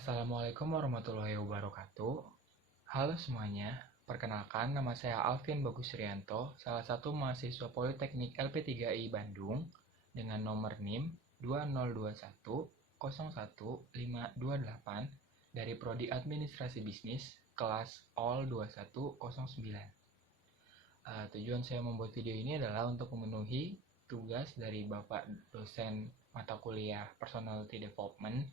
Assalamualaikum warahmatullahi wabarakatuh. Halo semuanya, perkenalkan nama saya Alvin Bagus Rianto, salah satu mahasiswa Politeknik LP3I Bandung dengan nomor NIM 2021 01 528 dari Prodi Administrasi Bisnis kelas OL 2109. Tujuan saya membuat video ini adalah untuk memenuhi tugas dari Bapak dosen mata kuliah Personality Development,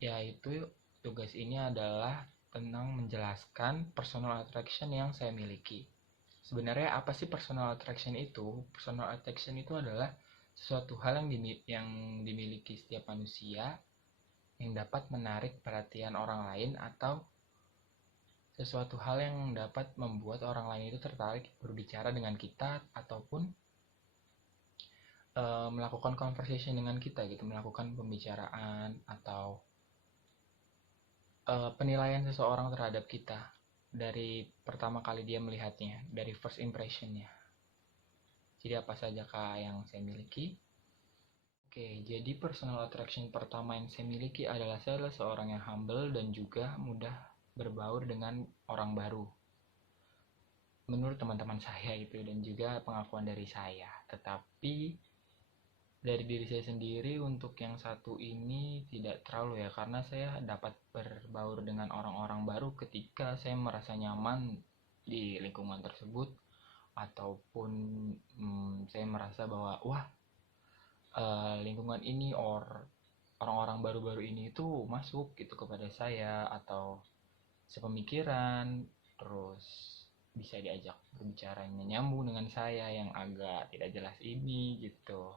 yaitu tugas ini adalah tentang menjelaskan personal attraction yang saya miliki. Sebenarnya apa sih personal attraction itu? Personal attraction itu adalah sesuatu hal yang dimiliki setiap manusia yang dapat menarik perhatian orang lain, atau sesuatu hal yang dapat membuat orang lain itu tertarik berbicara dengan kita ataupun melakukan conversation dengan kita gitu, melakukan pembicaraan atau penilaian seseorang terhadap kita dari pertama kali dia melihatnya, dari first impressionnya. Jadi apa saja kah yang saya miliki? Oke, jadi personal attraction pertama yang saya miliki adalah saya adalah seorang yang humble dan juga mudah berbaur dengan orang baru. Menurut teman-teman saya itu, dan juga pengakuan dari saya. Tetapi dari diri saya sendiri untuk yang satu ini tidak terlalu ya, karena saya dapat berbaur dengan orang-orang baru ketika saya merasa nyaman di lingkungan tersebut, ataupun saya merasa bahwa lingkungan ini orang-orang baru-baru ini itu masuk gitu kepada saya, atau sepemikiran, terus bisa diajak berbicaranya nyambung dengan saya yang agak tidak jelas ini gitu.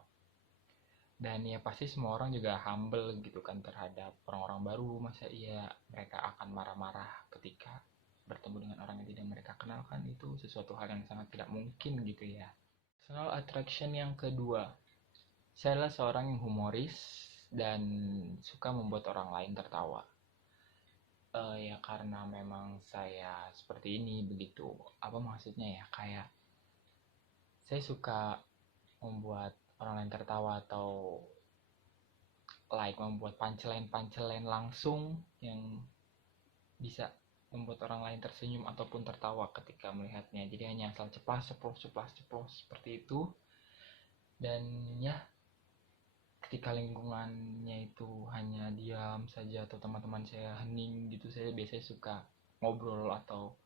Dan ya pasti semua orang juga humble gitu kan terhadap orang-orang baru. Masa iya mereka akan marah-marah ketika bertemu dengan orang yang tidak mereka kenal? Kan itu sesuatu hal yang sangat tidak mungkin gitu ya. Personal attraction yang kedua, saya adalah seorang yang humoris dan suka membuat orang lain tertawa. Ya karena memang saya seperti ini begitu. Apa maksudnya ya? Kayak saya suka membuat orang lain tertawa, atau membuat punchline langsung yang bisa membuat orang lain tersenyum ataupun tertawa ketika melihatnya. Jadi hanya asal ceplas ceplos seperti itu. Dan ya, ketika lingkungannya itu hanya diam saja atau teman-teman saya hening gitu, saya biasanya suka ngobrol atau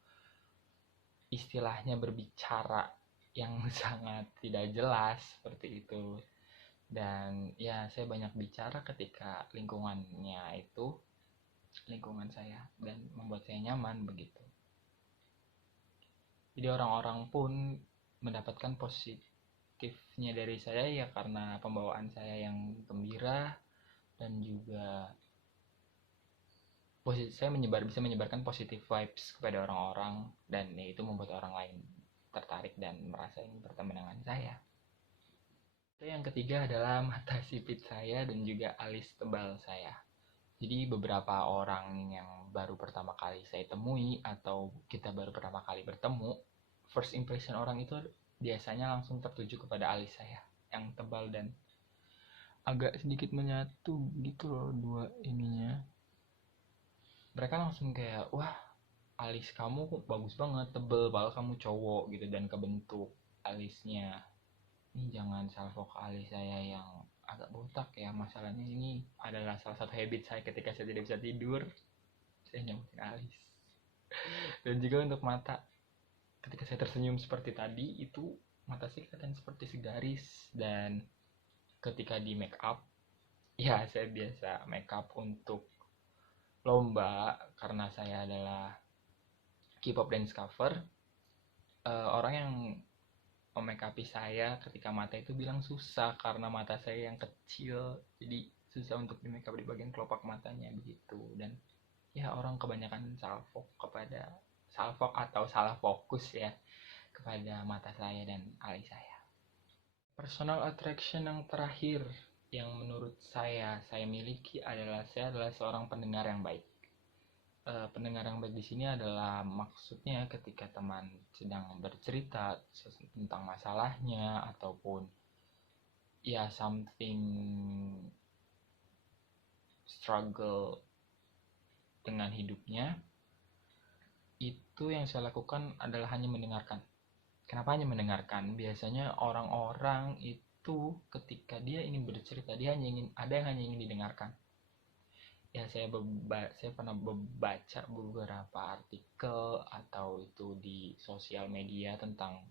istilahnya berbicara yang sangat tidak jelas seperti itu. Dan ya, saya banyak bicara ketika lingkungan saya, dan membuat saya nyaman begitu. Jadi orang-orang pun mendapatkan positifnya dari saya ya karena pembawaan saya yang gembira, dan juga saya bisa menyebarkan positive vibes kepada orang-orang, dan itu membuat orang lain tertarik dan merasa ingin berteman dengan saya. Yang ketiga adalah mata sipit saya dan juga alis tebal saya. Jadi beberapa orang yang baru pertama kali saya temui, atau kita baru pertama kali bertemu, first impression orang itu biasanya langsung tertuju kepada alis saya yang tebal dan agak sedikit menyatu gitu loh dua ininya. Mereka langsung kayak, wah, alis kamu bagus banget, tebel, padahal kamu cowok gitu, dan kebentuk alisnya. Ini jangan salvo ke alis saya yang agak botak ya. Masalahnya ini adalah salah satu habit saya ketika saya tidak bisa tidur, saya nyamutin alis. Dan juga untuk mata, ketika saya tersenyum seperti tadi, itu mata saya kelihatan seperti segaris. Dan ketika di make up, ya saya biasa make up untuk lomba karena saya adalah K-pop dance cover. Orang yang make up saya ketika mata itu bilang susah karena mata saya yang kecil, jadi susah untuk di make up di bagian kelopak matanya begitu. Dan ya, orang kebanyakan salfok atau salah fokus ya kepada mata saya dan alis saya. Personal attraction yang terakhir yang menurut saya miliki adalah saya adalah seorang pendengar yang baik. Pendengar yang baik di sini adalah maksudnya ketika teman sedang bercerita tentang masalahnya, ataupun ya something struggle dengan hidupnya, itu yang saya lakukan adalah hanya mendengarkan. Kenapa hanya mendengarkan? Biasanya orang-orang itu ketika dia ingin bercerita, dia ada yang hanya ingin didengarkan. Ya, saya pernah membaca beberapa artikel atau itu di sosial media tentang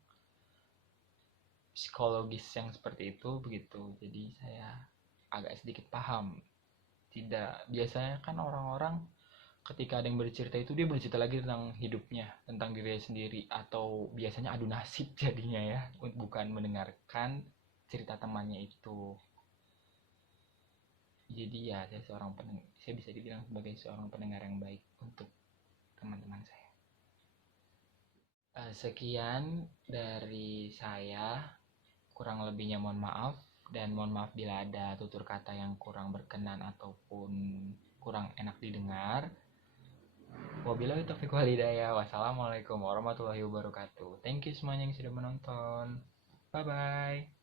psikologis yang seperti itu begitu. Jadi saya agak sedikit paham. Tidak, biasanya kan orang-orang ketika ada yang bercerita itu dia bercerita lagi tentang hidupnya, tentang dirinya sendiri, atau biasanya adu nasib jadinya ya, bukan mendengarkan cerita temannya itu. Jadi ya saya bisa dibilang sebagai seorang pendengar yang baik untuk teman-teman saya. Sekian dari saya, kurang lebihnya mohon maaf, dan mohon maaf bila ada tutur kata yang kurang berkenan ataupun kurang enak didengar. Wabillahi taufiq wal hidayah. Wassalamualaikum warahmatullahi wabarakatuh. Thank you semuanya yang sudah menonton. Bye bye.